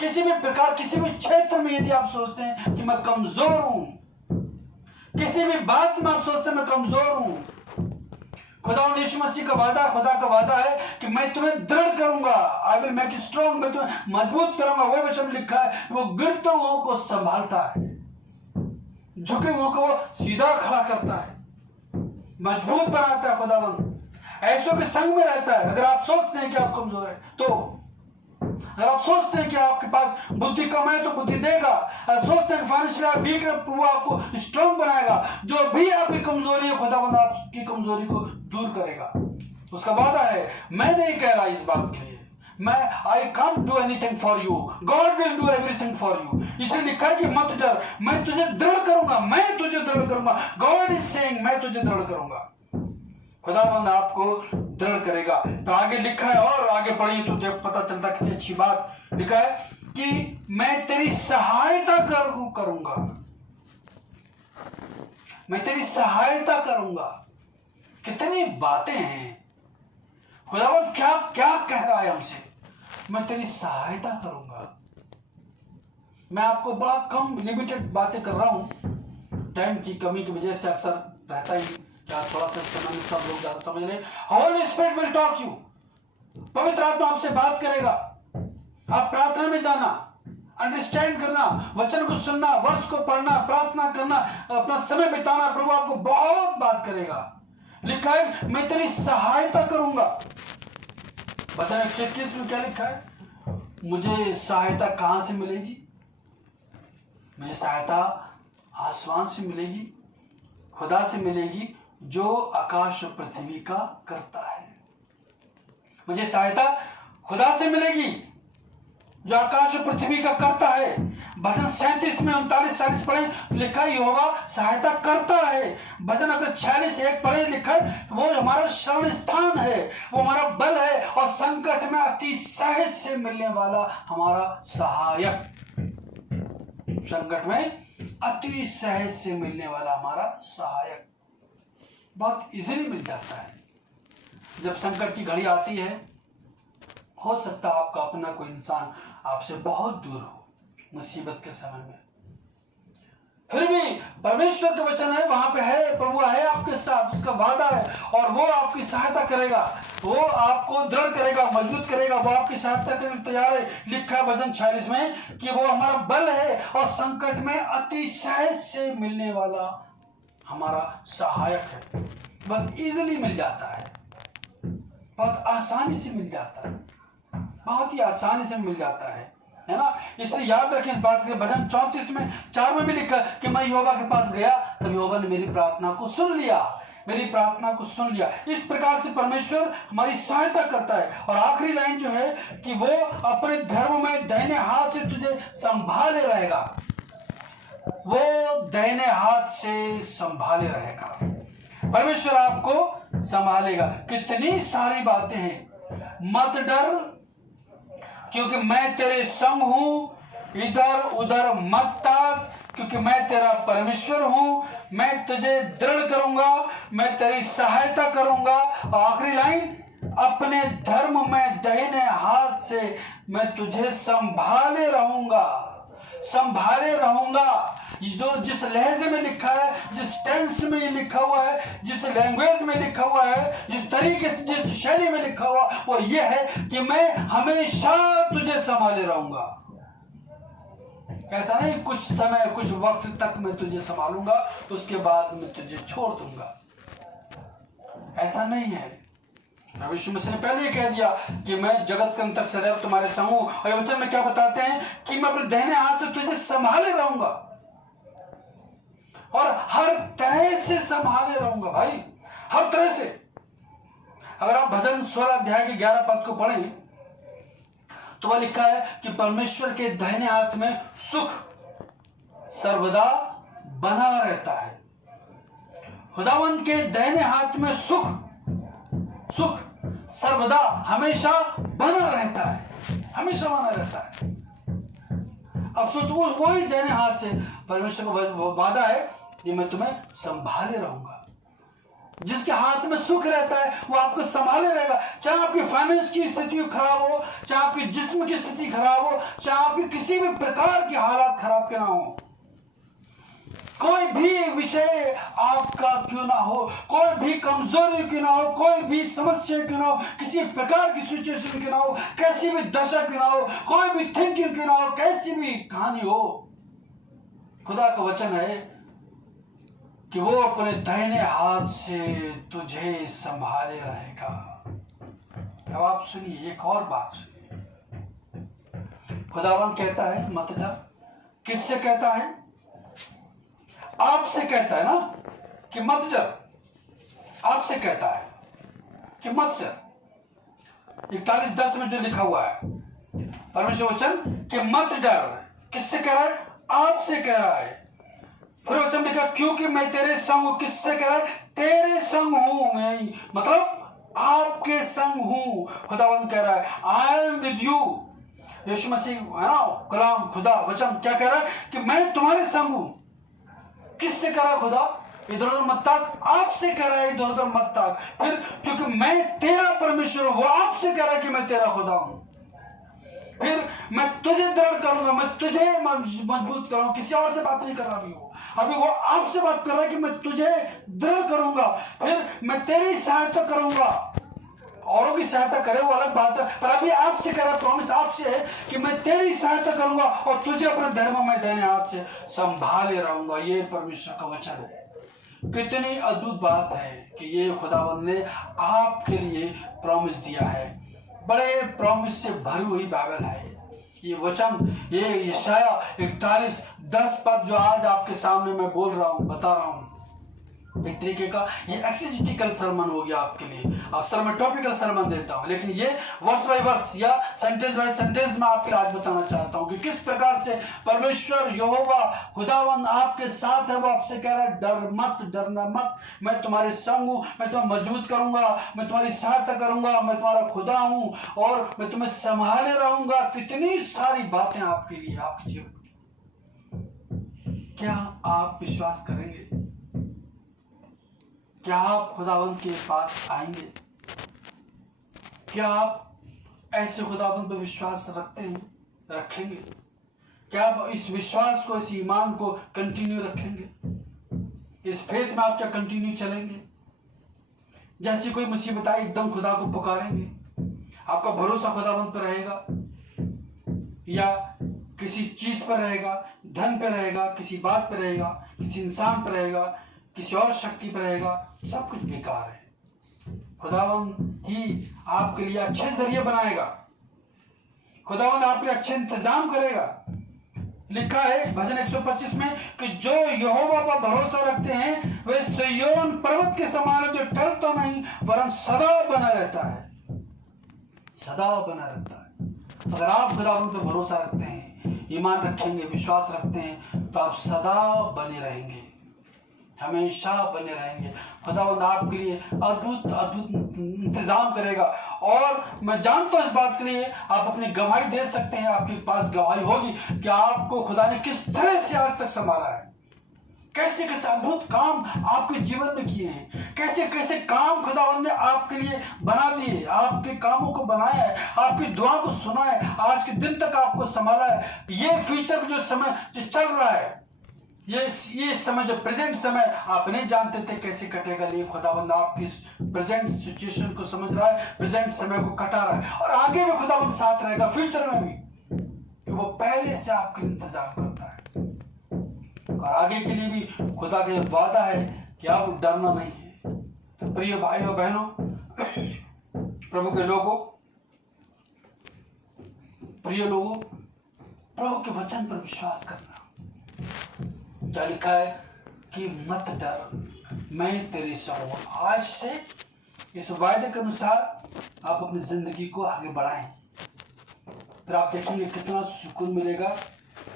किसी भी प्रकार, किसी भी क्षेत्र में यदि आप सोचते हैं कि मैं कमजोर हूं, किसी भी बात में आप सोचते हैं मैं कमजोर हूं, खुदा यीशु मसीह का वादा, खुदा का वादा है कि मैं तुम्हें दृढ़ करूंगा। I will make you strong, मैं तुम्हें मजबूत करूंगा। वो वचन लिखा है, वो गिरते हुओं को संभालता है, झुके हुओं को वो सीधा खड़ा करता है। मजबूत बनाता है खुदावंद, ऐसों के संग में रहता है। अगर आप सोचते हैं कि आप कमजोर है तो, अगर आप सोचते हैं कि आपके पास बुद्धि कम है तो बुद्धि देगा, अगर सोचते हैं कि फाइनेंशियल वीक है वो आपको स्ट्रांग बनाएगा। जो भी आपकी कमजोरी है खुदावंद आपकी कमजोरी को दूर करेगा। उसका वादा है। मैं नहीं कह रहा इस बात के लिए, मैं I can't do anything for you, God will do everything for you. इसलिए लिखा है कि मत डर, मैं तुझे दृढ़ करूंगा, मैं तुझे दृढ़ करूंगा। गॉड इज सेइंग मैं तुझे दृढ़ करूंगा। खुदावंद आपको दृढ़ करेगा। तो आगे लिखा है, और आगे पढ़िए तो जब पता चलता कितनी अच्छी बात लिखा है कि मैं तेरी सहायता करूंगा, मैं तेरी सहायता करूंगा। कितनी बातें हैं। खुदावंद क्या क्या कह रहा है हमसे, मैं तेरी सहायता करूंगा। मैं आपको बड़ा कम लिमिटेड बातें कर रहा हूं, टाइम की कमी की वजह से अक्सर रहता ही क्या थोड़ा सा समय में सब लोग ज्यादा समझ रहे। Holi spirit will talk you, पवित्र आत्मा आपसे बात करेगा। आप प्रार्थना में जाना, अंडरस्टैंड करना, वचन को सुनना, वर्ष को पढ़ना, प्रार्थना करना, अपना समय बिताना, प्रभु आपको बहुत बात करेगा। लिखा है मैं तेरी सहायता करूंगा। वचन 121 में क्या लिखा है, मुझे सहायता कहां से मिलेगी? मुझे सहायता आसमान से मिलेगी, खुदा से मिलेगी जो आकाश और पृथ्वी का करता है। मुझे सहायता खुदा से मिलेगी जो आकाश और पृथ्वी का करता है। भजन 37 में 39-40 पढ़े, लिखा ही होगा सहायता करता है। भजन अगर 46:1 पढ़े, लिखा है वो हमारा शरण स्थान है, वो हमारा बल है और संकट में अति सहज से मिलने वाला हमारा सहायक। संकट में अति सहज से मिलने वाला हमारा सहायक बहुत इजीली मिल जाता है। जब संकट की घड़ी आती है, हो सकता है आपका अपना कोई इंसान आपसे बहुत दूर हो मुसीबत के समय में, फिर भी परमेश्वर का वचन है, वहां पे है, प्रभु है आपके साथ, उसका वादा है और वो आपकी सहायता करेगा, वो आपको दृढ़ करेगा, मजबूत करेगा, वो आपकी सहायता करने के लिए तैयार है। लिखा है भजन 46 में कि वो हमारा बल है और संकट में अति सहज से मिलने वाला हमारा सहायक है। बहुत इजीली मिल जाता है, बहुत आसानी से मिल जाता है, बहुत ही आसानी से मिल जाता है ना। इसलिए याद रखें इस बात के। भजन 34 में 4 में भी लिखा कि मैं यहोवा के पास गया तब यहोवा ने मेरी प्रार्थना को सुन लिया, मेरी प्रार्थना को सुन लिया। इस प्रकार से परमेश्वर हमारी सहायता करता है। और आखिरी लाइन जो है कि वो अपने धर्म में दाहिने हाथ से तुझे संभाले रहेगा, वो दाहिने हाथ से संभाले रहेगा। परमेश्वर आपको संभालेगा। कितनी सारी बातें हैं। मत डर क्योंकि मैं तेरे संग हूं, इधर उधर मत ताक क्योंकि मैं तेरा परमेश्वर हूं, मैं तुझे दृढ़ करूंगा, मैं तेरी सहायता करूंगा। और आखिरी लाइन, अपने धर्म में दाहिने हाथ से मैं तुझे संभाले रहूंगा, संभाले रहूंगा। जो जिस लहजे में लिखा है, जिस टेंस में ये लिखा हुआ है, जिस लैंग्वेज में लिखा हुआ है, जिस तरीके से, जिस शैली में लिखा हुआ, वो ये है कि मैं हमेशा तुझे संभाले रहूंगा। ऐसा नहीं कुछ समय कुछ वक्त तक मैं तुझे संभालूंगा उसके बाद मैं तुझे छोड़ दूंगा, ऐसा नहीं है। यीशु मसीह ने पहले ही कह दिया कि मैं जगत के अंत तक सदैव तुम्हारे संग हूं। और वचन में क्या बताते हैं कि मैं अपने दाहिने हाथ से तुझे संभाले रहूंगा और हर तरह से संभाले रहूंगा। भाई हर तरह से। अगर आप भजन 16 अध्याय के 11 पद को पढ़ें तो वह लिखा है कि परमेश्वर के दाहिने हाथ में सुख सर्वदा बना रहता है। खुदावंत के दाहिने हाथ में सुख सर्वदा हमेशा बना रहता है, हमेशा बना रहता है। अब सोचो वही दाहिने हाथ से परमेश्वर का वादा है कि मैं तुम्हें संभाले रहूंगा। जिसके हाथ में सुख रहता है वो आपको संभाले रहेगा। चाहे आपकी फाइनेंस की स्थिति खराब हो, चाहे आपकी जिस्म की स्थिति खराब हो, चाहे आपकी किसी भी प्रकार की हालात खराब क्यों ना हो, कोई भी विषय आपका क्यों ना हो, कोई भी कमजोरी क्यों ना हो, कोई भी समस्या क्यों ना हो, किसी प्रकार की सिचुएशन क्यों ना हो, कैसी भी दशा क्यों ना हो, कोई भी थिंकिंग क्यों ना हो, कैसी भी कहानी हो, खुदा का वचन है कि वो अपने दाहिने हाथ से तुझे संभाले रहेगा। अब आप सुनिए, एक और बात सुनिए। खुदावंद कहता है मत डर। किससे कहता है? आपसे कहता है ना कि मत डर। आपसे कहता है कि मत डर। 41:10 में जो लिखा हुआ है परमेश्वर वचन कि मत डर, किससे कह रहा है? आपसे कह रहा है। फिर वचन लिखा क्योंकि मैं तेरे संग हूं। किससे कह रहा है? तेरे संग हूं मैं, मतलब आपके संग हूं। खुदावंद कह रहा है आई एम विद यू। यीशु मसीह है ना, कलाम खुदा वचन क्या कह रहा है कि मैं तुम्हारे संग हूं। किससे कह रहा है खुदा? इधर उधर मत ताक। आपसे कह रहा है इधर उधर मत ताक। फिर क्योंकि मैं तेरा परमेश्वर हूं, वो आपसे कह रहा है कि मैं तेरा खुदा हूं। फिर मैं तुझे दृढ़ करूंगा, मैं तुझे मजबूत करूंगा। किसी और से बात नहीं कर रहा अभी अभी वो आपसे बात कर रहा है कि मैं तुझे दृढ़ करूंगा, फिर मैं तेरी सहायता करूंगा। औरों की सहायता करे वो अलग बात है, पर अभी आपसे कह रहा, प्रॉमिस आपसे है कि मैं तेरी सहायता करूंगा और तुझे अपने धर्म में दाहिने हाथ से संभाले रहूंगा। ये परमेश्वर का वचन है। कितनी अद्भुत बात है कि ये खुदावंद ने आपके लिए प्रॉमिस दिया है। बड़े प्रॉमिस से भरी हुई बाइबल है ये वचन। ये यशाया 41:10 पद जो आज आपके सामने मैं बोल रहा हूं, बता रहा हूं, एक तरीके का ये एक्सिजेटिकल सरमन हो गया आपके लिए। अक्सर मैं टॉपिकल सरमन देता हूं, लेकिन ये वर्स बाय वर्स या सेंटेंस बाय सेंटेंस में आपके आज बताना चाहता हूं कि किस प्रकार से परमेश्वर यहोवा खुदावंद आपके साथ है। वो आपसे कह रहा है डर मत, डरना मत, मैं तुम्हारे संग हूं, मैं तुम्हें मजबूत करूंगा, मैं तुम्हारी सहायता करूंगा, मैं तुम्हारा खुदा हूं और मैं तुम्हें संभाले रहूंगा। कितनी सारी बातें आपके लिए, आपके जीवन की। क्या आप विश्वास करेंगे? क्या आप खुदावंद के पास आएंगे? क्या आप ऐसे खुदावंद पर विश्वास रखते हैं, रखेंगे? क्या आप इस विश्वास को, इस ईमान को कंटिन्यू रखेंगे? इस फेथ में आप क्या कंटिन्यू चलेंगे? जैसी कोई मुसीबत आए एकदम खुदा को पुकारेंगे? आपका भरोसा खुदावंद पर रहेगा या किसी चीज पर रहेगा, धन पर रहेगा, किसी बात पर रहेगा, किसी इंसान पर रहेगा, किसी और शक्ति पर रहेगा? सब कुछ बेकार है। खुदावंद ही आपके लिए अच्छे जरिए बनाएगा। खुदावंद आपके लिए अच्छे इंतजाम करेगा। लिखा है भजन 125 में कि जो यहोवा पर भरोसा रखते हैं वे सिय्योन पर्वत के समान है, जो टलता नहीं वरन सदा बना रहता है। सदा बना रहता है। अगर आप खुदावंद पर भरोसा रखते हैं, ईमान रखेंगे, विश्वास रखते हैं, तो आप सदा बने रहेंगे, हमेशा बने रहेंगे। खुदावंद आपके लिए अद्भुत अद्भुत इंतजाम करेगा। और मैं जानता हूं इस बात के लिए आप अपनी गवाही दे सकते हैं, आपके पास गवाही होगी कि आपको खुदा ने किस तरह से आज तक संभाला है, कैसे कैसे अद्भुत काम आपके जीवन में किए हैं, कैसे कैसे काम खुदावंद ने आपके लिए बना दिए, आपके कामों को बनाया है, आपकी दुआ को सुना है, आज के दिन तक आपको संभाला है। ये फ्यूचर जो समय जो चल रहा है, ये समय जो प्रेजेंट समय आप नहीं जानते थे कैसे कटेगा, लेकिन खुदावंद आपकी प्रेजेंट सिचुएशन को समझ रहा है, प्रेजेंट समय को कटा रहा है और आगे भी खुदावंद साथ रहेगा, फ्यूचर में भी, कि वो पहले से आपके इंतजार करता है और आगे के लिए भी खुदा का वादा है कि आप डरना नहीं है। तो प्रिय भाइयों बहनों, प्रभु के लोगों, प्रिय लोगों, प्रभु के वचन पर विश्वास करना। क्या लिखा है कि मत डर, मैं तेरे संग हूं। आज से इस वायदे के अनुसार आप अपनी जिंदगी को आगे बढ़ाएं, फिर आप देखेंगे कितना सुकून मिलेगा,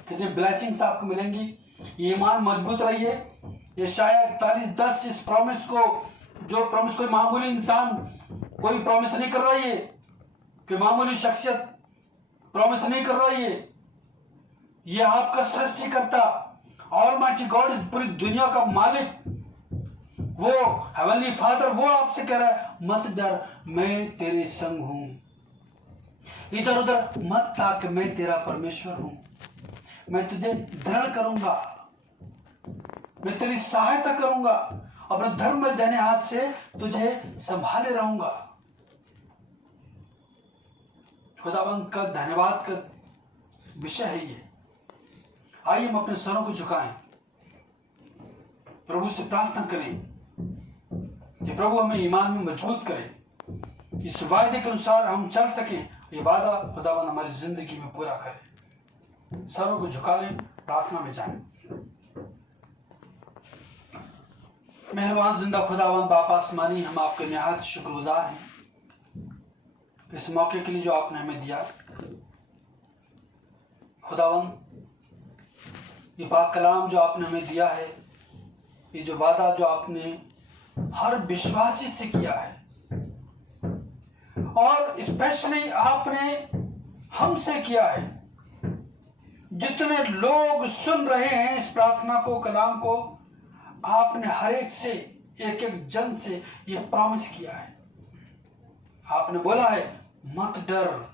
कितनी ब्लेसिंग्स आपको मिलेंगी। ईमान मजबूत रहिए। यशाया 41:10 इस प्रॉमिस को, जो प्रॉमिस कोई मामूली इंसान कोई प्रॉमिस नहीं कर रहा है, कि मामूली शख्सियत प्रॉमिस नहीं कर रहा है, ये आपका सृष्टिकर्ता ऑलमाइटी गॉड, इस पूरी दुनिया का मालिक, वो हेवनली फादर, वो आपसे कह रहा है मत डर, मैं तेरे संग हूं। इधर उधर मत ताक, मैं तेरा परमेश्वर हूं, मैं तुझे दृढ़ करूंगा, मैं तेरी सहायता करूंगा, अपने धर्म में दाहिने हाथ से तुझे संभाले रहूंगा। खुदावंद का धन्यवाद का विषय है ये। आइए हम अपने सरों को झुकाएं। प्रभु से प्रार्थना करें कि प्रभु हमें ईमान में मजबूत करे, इस वायदे के अनुसार हम चल सकें, ये वादा खुदावन हमारी जिंदगी में पूरा करे। सरों को झुका लें, प्रार्थना में जाएं। मेहरबान जिंदा खुदावन बाप आसमानी, हम आपके निहायत शुक्रगुजार हैं इस मौके के लिए जो आपने हमें दिया। खुदावन ये पाक कलाम जो आपने हमें दिया है, ये जो वादा जो आपने हर विश्वासी से किया है, और स्पेशली आपने हमसे किया है। जितने लोग सुन रहे हैं इस प्रार्थना को, कलाम को, आपने हर एक से, एक एक जन से ये प्रॉमिस किया है। आपने बोला है मत डर,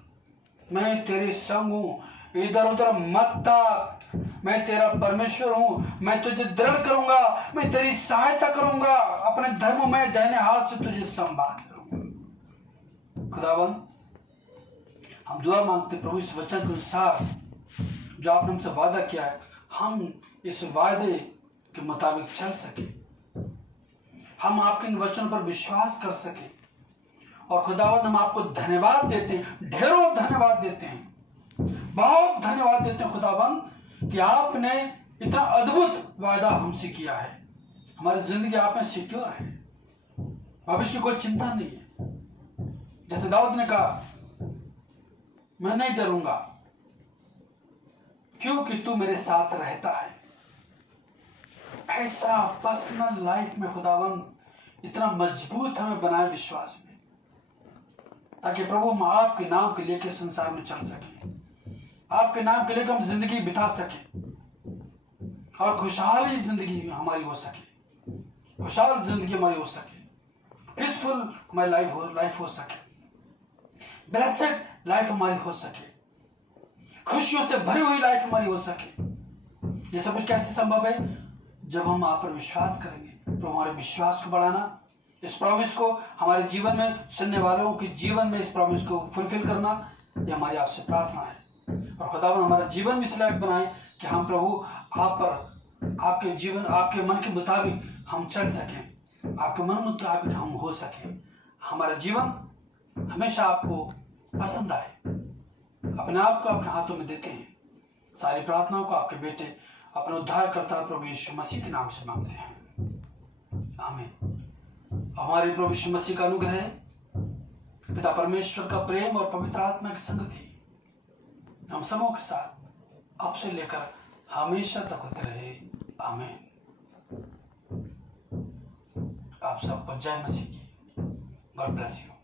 मैं तेरे संग हूं, इधर उधर मत ताक, मैं तेरा परमेश्वर हूं, मैं तुझे दृढ़ करूंगा, मैं तेरी सहायता करूंगा, अपने धर्म में दाहिने हाथ से तुझे संभाल करूंगा। खुदावन हम दुआ मांगते प्रभु इस वचन के अनुसार जो आपने हमसे वादा किया है, हम इस वादे के मुताबिक चल सके, हम आपके इन वचन पर विश्वास कर सके। और खुदावन हम आपको धन्यवाद देते हैं, ढेरों धन्यवाद देते हैं, बहुत धन्यवाद देते हैं खुदावन कि आपने इतना अद्भुत वायदा हमसे किया है। हमारी जिंदगी आप में सिक्योर है, भविष्य की कोई चिंता नहीं है। जैसे दाऊद ने कहा मैं नहीं डरूंगा क्योंकि तू मेरे साथ रहता है। ऐसा पर्सनल लाइफ में खुदावन इतना मजबूत हमें बनाए विश्वास में, ताकि प्रभु हम आपके नाम के लिए के संसार में चल सके, आपके नाम के लिए हम जिंदगी बिता सके और खुशहाली जिंदगी हमारी हो सके, खुशहाल जिंदगी हमारी हो सके, पीसफुल हमारी लाइफ हो सके, ब्लेस्ड लाइफ हमारी हो सके, खुशियों से भरी हुई लाइफ हमारी हो सके। ये सब कुछ कैसे संभव है? जब हम आप पर विश्वास करेंगे। तो हमारे विश्वास को बढ़ाना, इस प्रॉमिस को हमारे जीवन में, सुनने वालों के जीवन में इस प्रॉमिस को फुलफिल करना, ये हमारी आपसे प्रार्थना है। और खुदावन हमारा जीवन भी इस लायक बनाए कि हम प्रभु आप पर, आपके जीवन, आपके मन के मुताबिक हम चल सकें, आपके मन मुताबिक हम हो सकें, हमारा जीवन हमेशा आपको पसंद आए। अपने आप को आपके हाथों में देते हैं। सारी प्रार्थनाओं को आपके बेटे अपने उद्धारकर्ता प्रभु यीशु मसीह के नाम से मांगते हैं, आमीन। हमारे प्रभु यीशु मसीह का अनुग्रह, पिता परमेश्वर का प्रेम और पवित्र आत्मा की संगति हम सबों के साथ अब से लेकर हमेशा तक होते रहे, आमीन। आप सबको जय मसीह की। God bless you.